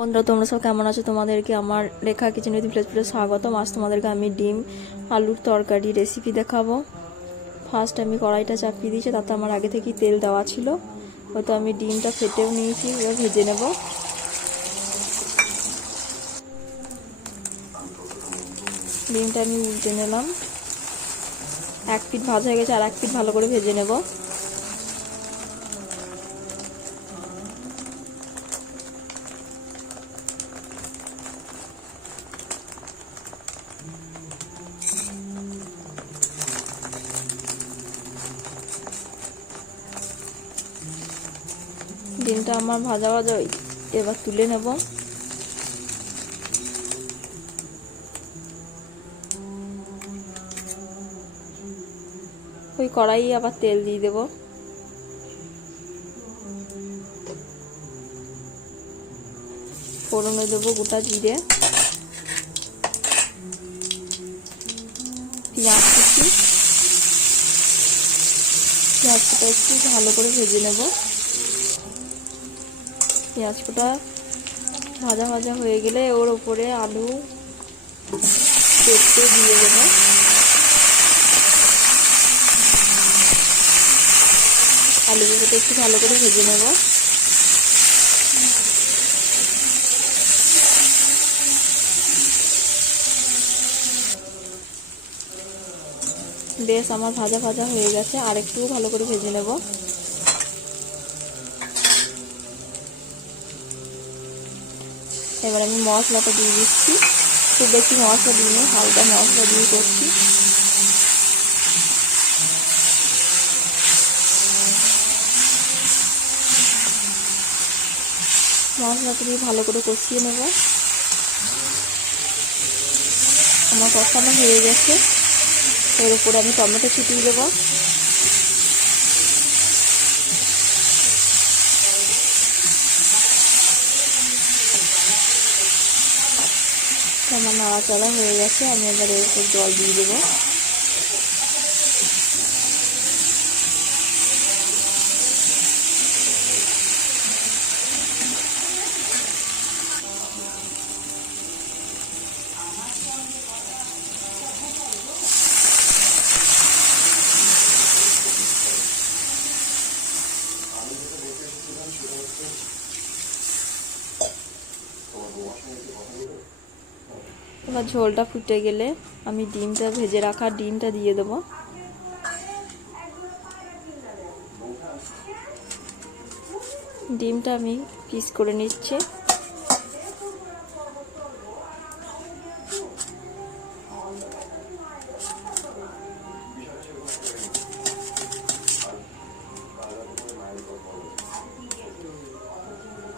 বন্ধুরা তোমরা সব কেমন আছো? তোমাদেরকে আমার রেখা কিচেন উইথ ভিলেজ স্বাগতম। আজ তোমাদেরকে আমি ডিম আলুর তরকারি রেসিপি দেখাবো। ফার্স্ট আমি কড়াইটা চাপিয়ে দিয়েছি, তাতে আমার আগে থেকেই তেল দেওয়া ছিল। হয়তো আমি ডিমটা ফেটেও নিয়েছি, এবার ভেজে নেব। ডিমটা আমি উল্টে নিলাম, এক পিঠ ভাজা হয়ে গেছে, আর এক পিঠ ভালো করে ভেজে নেব। ডিমটা আমার ভাজা ভাজা এবার তুলে নেব। ওই কড়াই আবার তেল দিয়ে দেব। ফোড়নে দেবো গোটা জিরে, পেঁয়াজ কুচি। পেঁয়াজটা একটু ভালো করে ভেজে নেব। পেঁয়াজটা ভাজা ভাজা হয়ে গেলে ওর উপরে আলু কেটে দিয়ে দেব। আলুগুলোকে একটু ভালো করে ভেজে নেব। বেশ আমার ভাজা ভাজা হয়ে গেছে, আর একটু ভালো করে ভেজে নেব। এবার আমি মশলাটা দিয়ে দিচ্ছি। খুব বেশি মশলা দিইনি, হালকা মশলা দিয়ে করছি। মশলাটা দিয়ে ভালো করে কষিয়ে নেব। আমার কষানো হয়ে গেছে, এর উপরে আমি টমেটো ছিটিয়ে দেবো। আমার নাড়াচাড়া হয়ে গেছে, আমি এবার এর উপর জল দিয়ে দেবো। এবার ঝোলটা ফুটে গেলে আমি ডিমটা ভেজে রাখা ডিমটা দিয়ে দেবো। ডিমটা আমি পিস করে নিচ্ছি।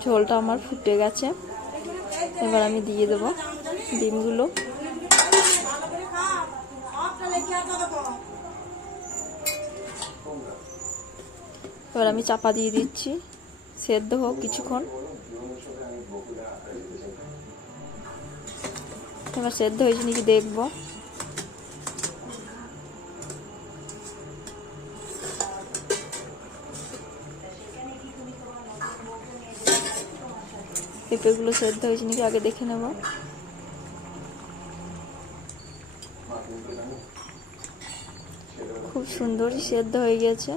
ঝোলটা আমার ফুটে গেছে, এবার আমি দিয়ে দেবো ডিমগুলো। এবার আমি চাপা দিয়ে দিচ্ছি, সেদ্ধ হোক কিছুক্ষণ। এবার সেদ্ধ হয়েছে নাকি দেখবো। পেঁপেগুলো সেদ্ধ হয়েছে নাকি আগে দেখে নেব। খুব সুন্দর সেদ্ধ হয়ে গেছে।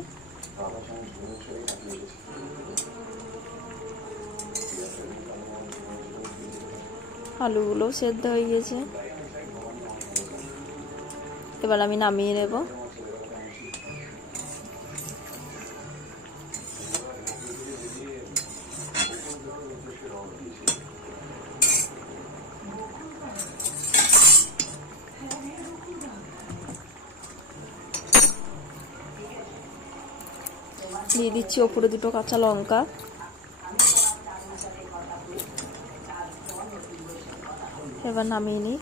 আলুগুলো সেদ্ধ হয়ে গেছে, এবার আমি নামিয়ে নেব। দিয়ে দিচ্ছি ওপরে দুটো কাঁচা লঙ্কা। এবার নামিয়ে নিই।